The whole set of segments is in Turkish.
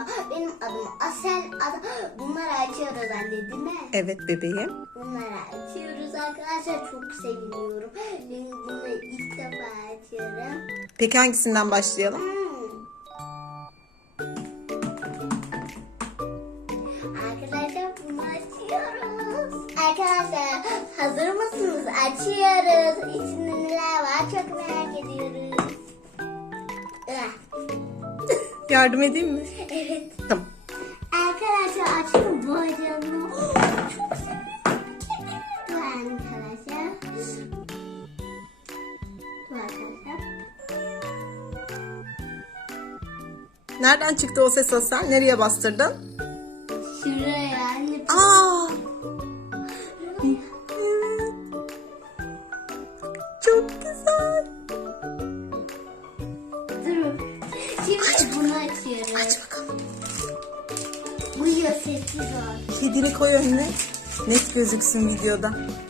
Merhaba, benim adım Asel. Ad Bunları açıyoruz anne değil mi? Evet bebeğim. Bunları açıyoruz arkadaşlar. Çok seviniyorum. Ben bunları ilk defa açıyorum. Peki hangisinden başlayalım? Hmm. Arkadaşlar bunu açıyoruz. Arkadaşlar hazır mısınız? Açıyoruz. İçinde neler var çok merak ediyoruz. Ah, Yardım edeyim mi? Evet. Tamam. Arkadaşlar bu acaba. Çok seviyorum. Arkadaşlar. Arkadaşlar. Nereden çıktı o ses Hasan? Nereye bastırdın? Şuraya anne. Aa! Çok güzel. Açıyorum. Aç bakalım. Bu yıl sessiz ol. Kedini koy önüne. Net gözüksün videoda. Hmm.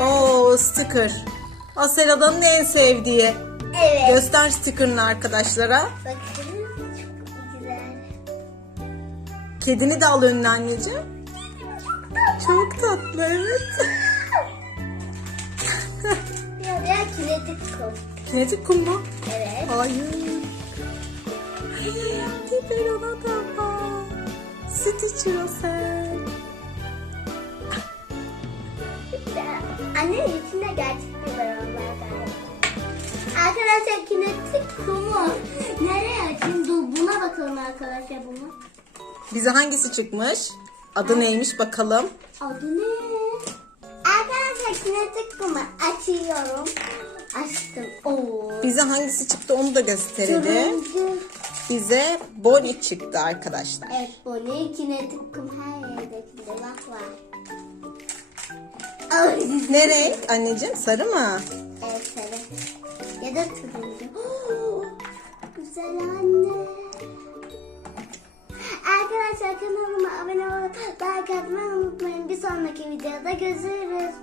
Oo sticker. Asel Adan'ın en sevdiği. Evet. Göster sticker'ını arkadaşlara. Bakın çok güzel. Kedini de al önüne anneciğim. Çok tatlı evet. Kinetik kum mu? Evet. Hayır. Biber ona da var. Stitcher Asel. Anne içinde gerçek var galiba. Arkadaşlar kinetik kumu. Nereye açayım? Dur buna bakalım arkadaşlar bunu. Bize hangisi çıkmış? Adı neymiş bakalım. Adı ne? Arkadaşlar kinetik kumu açıyorum. Açtım. Oo. Bize hangisi çıktı onu da gösterelim. Turuncu. Bize Bonnie çıktı arkadaşlar. Evet bu ne? Kinetik kum her yerde bak var. Ay. Ne renk anneciğim? Sarı mı? Evet sarı. Ya da turuncu. Güzel anne. Arkadaşlar kanalıma abone olup like atmayı unutmayın. Bir sonraki videoda görüşürüz.